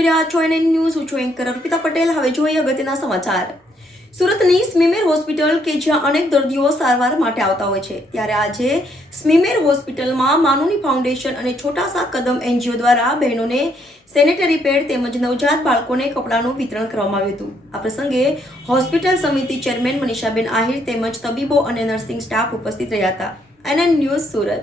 જોઈ રહ્યા છો એનએન ન્યૂઝ. હું છું એન્કર અર્પિતા પટેલ. હવે જોઈએ અગત્યના સમાચાર. સુરતની સ્મીમેર હોસ્પિટલ કે જ્યાં અનેક દર્દીઓ સારવાર માટે આવતા હોય છે, ત્યારે આજે સ્મીમેર હોસ્પિટલમાં માનુની ફાઉન્ડેશન અને છોટા સા કદમ એનજીઓ દ્વારા બહેનોને સેનેટરી પેડ તેમજ નવજાત બાળકોને કપડાનું વિતરણ કરવામાં આવ્યું હતું. આ પ્રસંગે હોસ્પિટલ સમિતિ ચેરમેન મનીષાબેન આહિર તેમજ તબીબો અને નર્સિંગ સ્ટાફ ઉપસ્થિત રહ્યા હતા. NN news Surat.